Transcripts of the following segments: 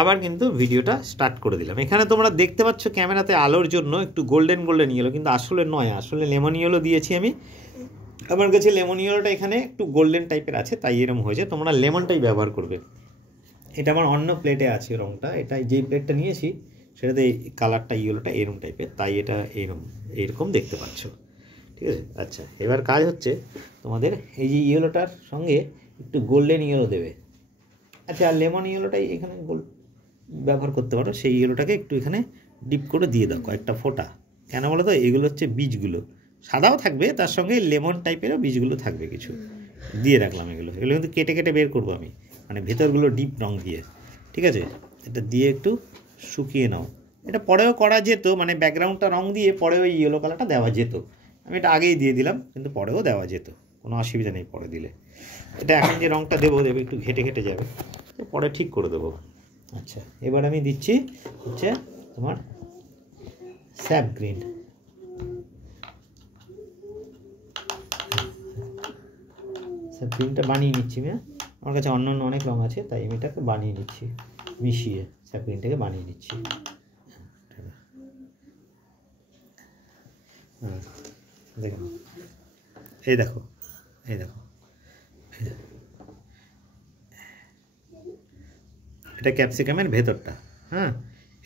আবার কিন্তু ভিডিওটা স্টার্ট করে দিলাম। এখানে তোমরা দেখতে পাচ্ছ ক্যামেরাতে আলোর জন্য একটু গোল্ডেন গোল্ডেন ইয়েলো, কিন্তু আসলে নয়, আসলে লেমন ইয়েলো দিয়েছি আমি। আমার কাছে লেমন ইয়েলোটা এখানে একটু গোল্ডেন টাইপের আছে, তাই এরকম হয়েছে। তোমরা লেমনটাই ব্যবহার করবে। এটা আমার অন্য প্লেটে আছে রঙটা, এটা যেই প্লেটটা নিয়েছি সেটাতে কালারটা ইয়েলোটা এরকম টাইপের, তাই এটা এইরকম দেখতে পাচ্ছ, ঠিক আছে। আচ্ছা, এবার কাজ হচ্ছে তোমাদের এই যে ইয়েলোটার সঙ্গে একটু গোল্ডেন ইয়েলো দেবে। আচ্ছা, আর লেমন ইয়েলোটাই এখানে ব্যবহার করতে পারো। সেই ইয়েলোটাকে একটু এখানে ডিপ করে দিয়ে দাও কয়েকটা ফোঁটা। কেন বলো তো, এগুলো হচ্ছে বীজগুলো, সাদাও থাকবে তার সঙ্গে লেমন টাইপেরও বীজগুলো থাকবে কিছু, দিয়ে রাখলাম। এগুলো কিন্তু কেটে কেটে বের করবো আমি, মানে ভেতরগুলো ডিপ রঙ দিয়ে, ঠিক আছে। এটা দিয়ে একটু শুকিয়ে নাও। এটা পরেও করা যেত, মানে ব্যাকগ্রাউন্ডটা রঙ দিয়ে পরেও এই ইয়েলো কালারটা দেওয়া যেত। আমি এটা আগেই দিয়ে দিলাম, কিন্তু পরেও দেওয়া যেত, কোনো অসুবিধা নেই পরে দিলে। এটা এখন যে রঙটা দেবো একটু ঘেটে ঘেটে যাবে, পরে ঠিক করে দেবো। আচ্ছা, এবার আমি দিচ্ছি হচ্ছে তোমার স্যাপ গ্রিন। স্যাপ গ্রিনটা বানিয়ে নিচ্ছি আমি। আমার কাছে অন্য অন্য অনেক রঙ আছে, তাই আমি এটাকে বানিয়ে নিচ্ছি, মিশিয়ে স্যাপ গ্রিনটাকে বানিয়ে নিচ্ছি। দেখো, এই দেখো, এই দেখো, এটা ক্যাপসিকামের ভেতরটা। হ্যাঁ,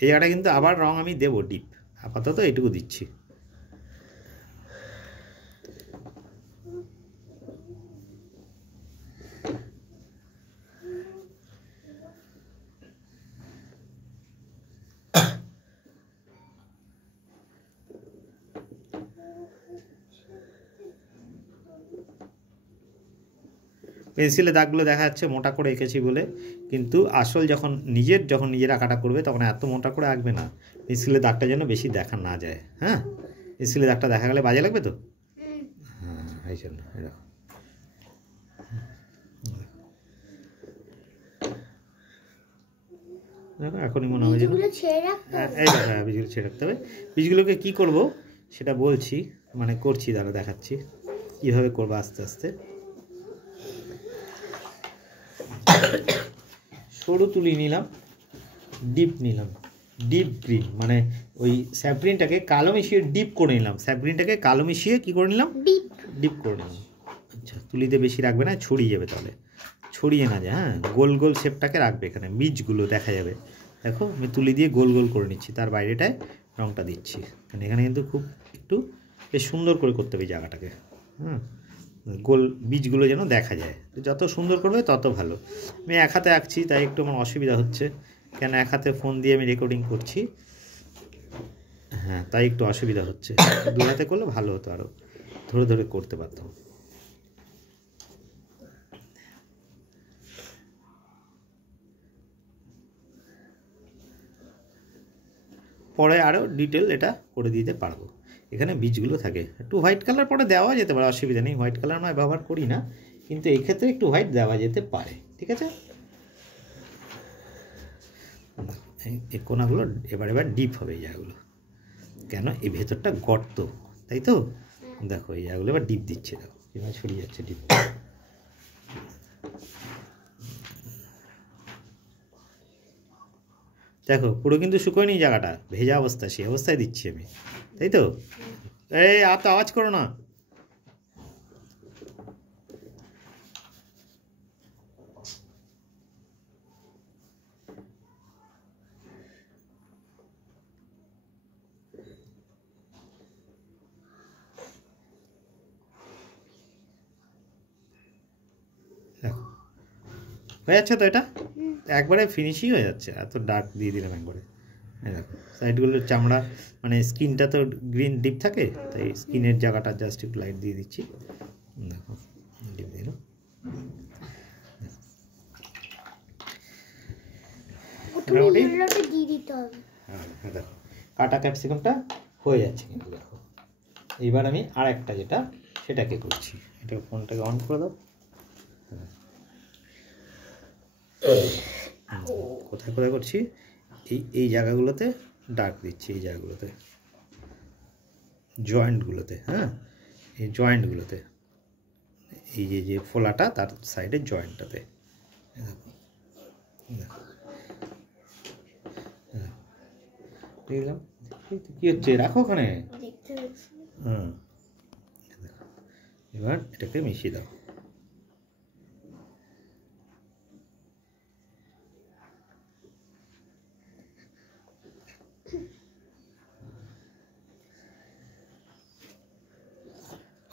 এই জায়গাটা কিন্তু আবার রঙ আমি দেবো ডিপ, আপাতত এইটুকু দিচ্ছি। পেন্সিলে দাগগুলো দেখা যাচ্ছে মোটা করে এঁকেছি বলে, কিন্তু আসল যখন নিজের আঁকাটা করবে তখন এত মোটা করে আঁকবে না, পেন্সিলের দাগটা যেন বেশি দেখা না যায়। হ্যাঁ, পেন্সিলের দাগটা দেখা গেলে বাজে লাগবে তো। হ্যাঁ, এই জন্য এরকম দেখো, এখনই মনে হয় যেন এই দেখো, বীজগুলো ছেড়ে রাখতে হবে। বীজগুলোকে কী করব সেটা বলছি, মানে করছি, দাঁড়া দেখাচ্ছি কীভাবে করবো আস্তে আস্তে। সরু তুলি নিলাম, ডিপ নিলাম, ডিপ গ্রিন, মানে ওই স্যাপ গ্রিনটাকে কালো মিশিয়ে ডিপ করে নিলাম। স্যাপ গ্রিনটাকে কালো মিশিয়ে কী করে নিলাম, ডিপ করে নিলাম। আচ্ছা, তুলিতে বেশি রাখবে না, ছড়িয়ে যাবে, তাহলে ছড়িয়ে না যায়। হ্যাঁ, গোল গোল শেপটাকে রাখবে, এখানে বীজগুলো দেখা যাবে। দেখো, আমি তুলি দিয়ে গোল গোল করে নিচ্ছি, তার বাইরেটায় রঙটা দিচ্ছি। মানে এখানে কিন্তু খুব একটু বেশ সুন্দর করে করতে হবে জায়গাটাকে। হ্যাঁ, গোল বীজগুলো যেন দেখা যায়, যত সুন্দর করবে তত ভালো। আমি এক হাতে আঁকছি, তাই একটু আমার অসুবিধা হচ্ছে, কেন এক হাতে ফোন দিয়ে আমি রেকর্ডিং করছি। হ্যাঁ, তাই একটু অসুবিধা হচ্ছে। দু হাতে করলে ভালো হতো, আরও ধরে ধরে করতে পারতাম। পরে আরও ডিটেল এটা করে দিতে পারবো। এখানে বীজগুলো থাকে, একটু হোয়াইট কালার পরে দেওয়া যেতে পারে, অসুবিধা নেই। হোয়াইট কালার নয় ব্যবহার করি না, কিন্তু এই ক্ষেত্রে একটু হোয়াইট দেওয়া যেতে পারে, ঠিক আছে। এই কোনাগুলো এবার ডিপ হবে, এই জায়গাগুলো, কেন এই ভেতরটা গর্ত, তাই তো। দেখো, এই জায়গাগুলো এবার ডিপ দিচ্ছে, দেখো এবার ছড়িয়ে যাচ্ছে ডিপ। দেখো, পুরো কিন্তু শুকোয়নি জায়গাটা, ভেজা অবস্থা, সেই অবস্থায় দিচ্ছি আমি, তাই তো। এই তো আওয়াজ করো না। দেখো, হয়ে যাচ্ছে তো, এটা একবারে ফিনিশই হয়ে যাচ্ছে। এত ডার্ক দিয়ে দিলাম একবারে। দেখো, সাইডগুলোর চামড়া, মানে স্কিনটা তো গ্রিন ডিপ থাকে, তাই স্কিনের জায়গাটা জাস্ট একটু লাইট দিয়ে দিচ্ছি। দেখো, ডিপ দিল। হ্যাঁ, দেখো কাটা ক্যাপসিকামটা হয়ে যাচ্ছে কিন্তু। দেখো, এইবার আমি আর একটা যেটা সেটাকে করছি। এটাকে ফোনটাকে অন করে দাও। কোথায় কোথায় করছি, এই জায়গাগুলোতে ডার্ক দিচ্ছি, এই জায়গাগুলোতে, জয়েন্টগুলোতে। হ্যাঁ, এই জয়েন্টগুলোতে, এই যে ফোলাটা তার সাইডের জয়েন্টটাতে। দেখো, দিলাম। কি হচ্ছে, রাখো ওখানে। হ্যাঁ, এবার এটাকে মিশিয়ে দাও।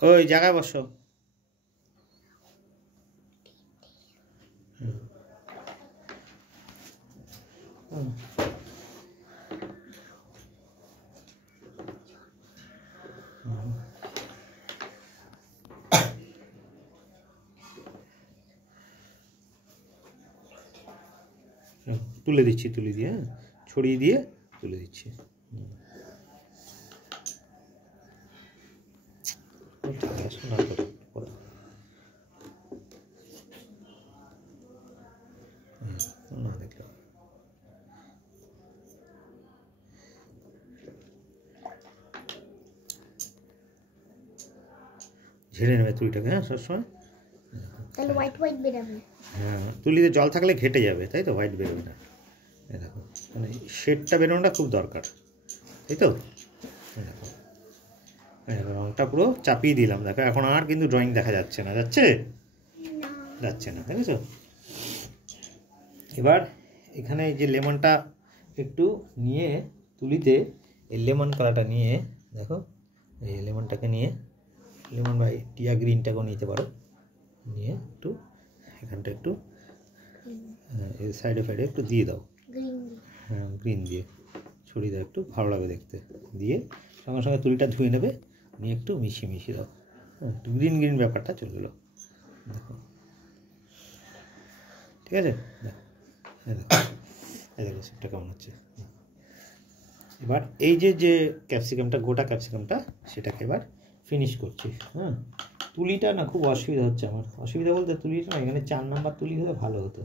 ওই জায়গায় বসো। তুলে দিচ্ছি, তুলে দিয়ে, হ্যাঁ, ছড়িয়ে দিয়ে তুলে দিচ্ছি। ঝেড়ে নেবে তুলিটাকে, হ্যাঁ, সবসময়। তাহলে হোয়াইট হোয়াইট বেরোবে। হ্যাঁ, তুলিতে জল থাকলে ঘেটে যাবে, তাই তো, হোয়াইট বেরোবে না। এই দেখো, মানে শেডটা বেরোনোটা খুব দরকার, তাই তো। দেখো, রঙটা পুরো চাপিয়ে দিলাম। দেখো এখন আর কিন্তু ড্রয়িং দেখা যাচ্ছে না, যাচ্ছে যাচ্ছে না, দেখেছো। এবার এখানে যে লেমনটা একটু নিয়ে তুলিতে, এই লেমন কালারটা নিয়ে, দেখো এই লেমনটাকে নিয়ে, লেমন বা টিয়া গ্রিনটাকেও নিতে পারো, নিয়ে একটু এখানটা একটু এই সাইডে ফাইডে একটু দিয়ে দাও। হ্যাঁ, গ্রিন দিয়ে ছড়িয়ে দাও, একটু ভালো লাগবে দেখতে। দিয়ে সঙ্গে সঙ্গে তুলিটা ধুয়ে নেবে, নিয়ে একটু মিশিয়ে মিশিয়ে দাও। হ্যাঁ, একটু গ্রিন গ্রিন ব্যাপারটা চলে গেলো। দেখো, ঠিক আছে। দেখো, এই দেখো সেটা কেমন হচ্ছে। এবার এই যে ক্যাপসিকামটা, গোটা ক্যাপসিকামটা, সেটাকে এবার ফিনিশ করছি। হ্যাঁ, তুলিটা না খুব অসুবিধা হচ্ছে আমার। অসুবিধা বলতে তুলিটা না, এখানে 4 নাম্বার তুলি হলে ভালো হতো।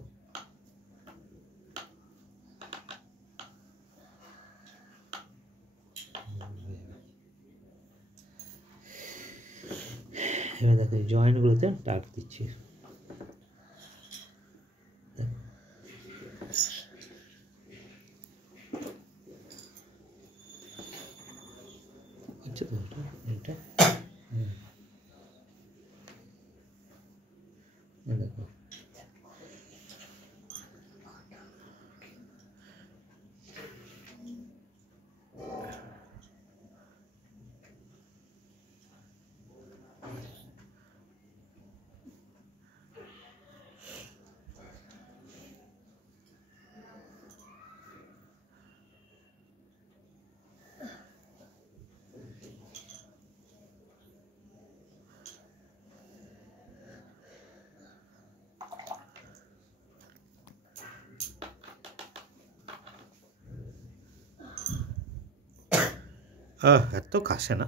এবার দেখো জয়েন্টগুলোতে ডার্ক দিচ্ছি। হচ্ছে তো এটা, দেখো এত কাশে না।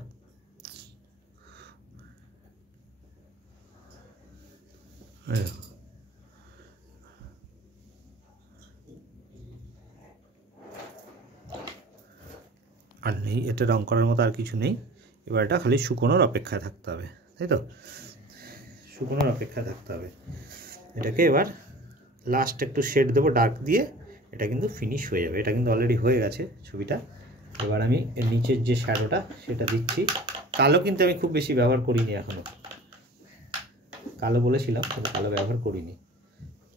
আর নেই, এটা রং করার মতো আর কিছু নেই। এবার এটা খালি শুকোনোর অপেক্ষায় থাকতে হবে, তাই তো, শুকোনোর অপেক্ষায় থাকতে হবে। এটাকে এবার লাস্ট একটু শেড দেবো ডার্ক দিয়ে, এটা কিন্তু ফিনিশ হয়ে যাবে। এটা কিন্তু অলরেডি হয়ে গেছে ছবিটা। এবার আমি এর নিচের যে শ্যাডোটা সেটা দিচ্ছি। কালো কিন্তু আমি খুব বেশি ব্যবহার করিনি এখনও, কালো বলেছিলাম কিন্তু কালো ব্যবহার করিনি।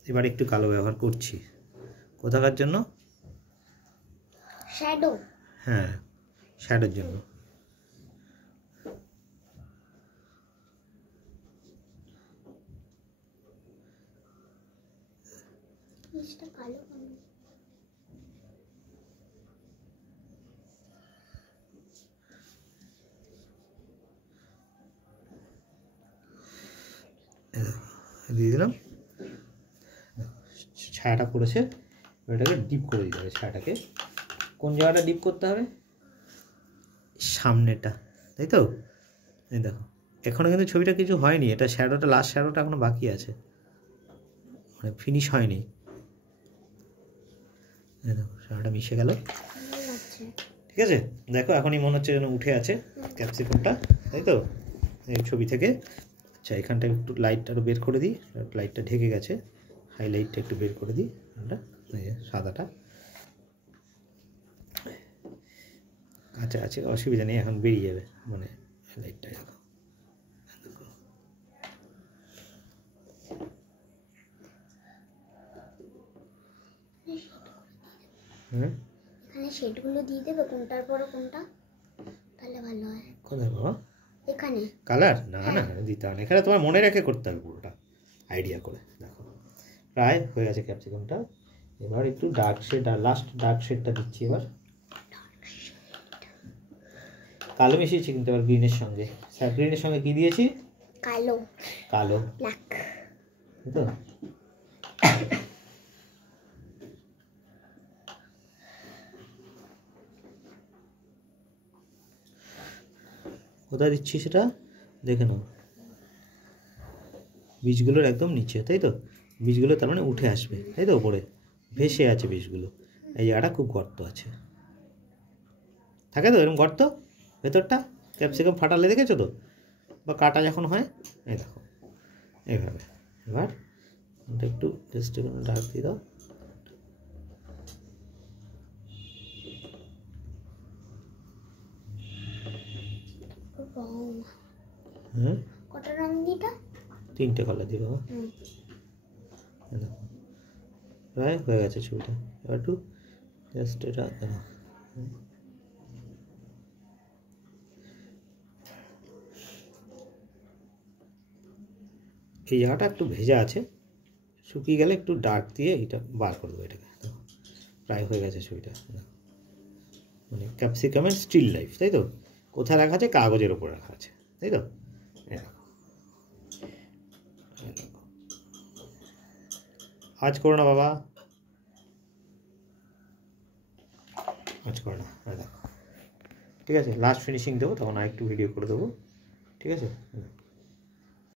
এবার একটু কালো ব্যবহার করছি। কোথাকার জন্য? শ্যাডো। হ্যাঁ, শ্যাডোর জন্য। কালো দিয়ে দিলাম, ছায়াটা পড়েছে। এটাকে ডিপ করে দিতে হবে। ছায়াটাকে কোন জায়গাটা ডিপ করতে হবে? সামনেটা, তাই তো। এই দেখো এখনও কিন্তু ছবিটা কিছু হয়নি, এটা শ্যাডোটা, লাস্ট শ্যাডোটা এখনো বাকি আছে, মানে ফিনিশ হয়নি। এই দেখো শ্যাডোটা মিশে গেল, ঠিক আছে। দেখো এখনই মনে হচ্ছে যেন উঠে আছে ক্যাপসিকামটা, তাই তো, এই ছবি থেকে। আচ্ছা, এখানটা একটু লাইটটা আরও বের করে দিই, লাইটটা ঢেকে গেছে, হাইলাইটটা একটু বের করে দিই, এটা সাদাটা। আচ্ছা আছে, অসুবিধা নেই, এখন বেরিয়ে যাবে। মানে লাইটটা দেখো, হ্যাঁ এখানে শেডগুলো দিয়ে দেবে কোনটার পর কোনটা, তাহলে ভালো হয়। কোথায় বাবা? এখানে কালার না না দিতে হবে না, এখানে তোমার মনে রেখে করতে হবে পুরোটা আইডিয়া করে। দেখো প্রায় হয়ে গেছে ক্যাপসিকামটা। এবার একটু ডার্ক শেড, আর লাস্ট ডার্ক শেডটা দিচ্ছি এবার। কালো মিশিয়েছি কিন্তু এবার গ্রিনের সঙ্গে। স্যার গ্রিনের সঙ্গে কি দিয়েছি? কালো, কালো, ব্ল্যাক। তো কোথায় দিচ্ছি সেটা দেখে নাও, বীজগুলোর একদম নিচে, তাই তো? বীজগুলো তার মানে উঠে আসবে, তাই তো? ওপরে ভেসে আছে বীজগুলো। এই জায়গাটা খুব গর্ত আছে, থাকে তো এরকম গর্ত ভেতরটা, ক্যাপসিকাম ফাটালে দেখেছো তো, বা কাটা যখন হয়, এই দেখো এইভাবে। এবার ওটা একটু জাস্ট এখানে ডাক দিয়ে দাও। রং হ্যাঁ কটা রং দিটা? 3টে কালার দিবে। দেখো প্রায় হয়ে গেছে ছবিটা। এবার একটু জাস্ট এটা দেখো, এই জায়গাটা একটু ভেজা আছে, শুকিয়ে গেলে একটু ডার্ক দিয়ে এটা বার করে দেবো। এটাকে দেখো প্রায় হয়ে গেছে ছবিটা। মানে ক্যাপসিকামের স্টিল লাইফ, তাই তো? কোথায় রাখা আছে? কাগজের ওপর রাখা আছে, তাই তো? আজ করো না বাবা, আজ করো না। দেখো ঠিক আছে, লাস্ট ফিনিশিং দেবো, তখন আর একটু ভিডিও করে দেবো, ঠিক আছে?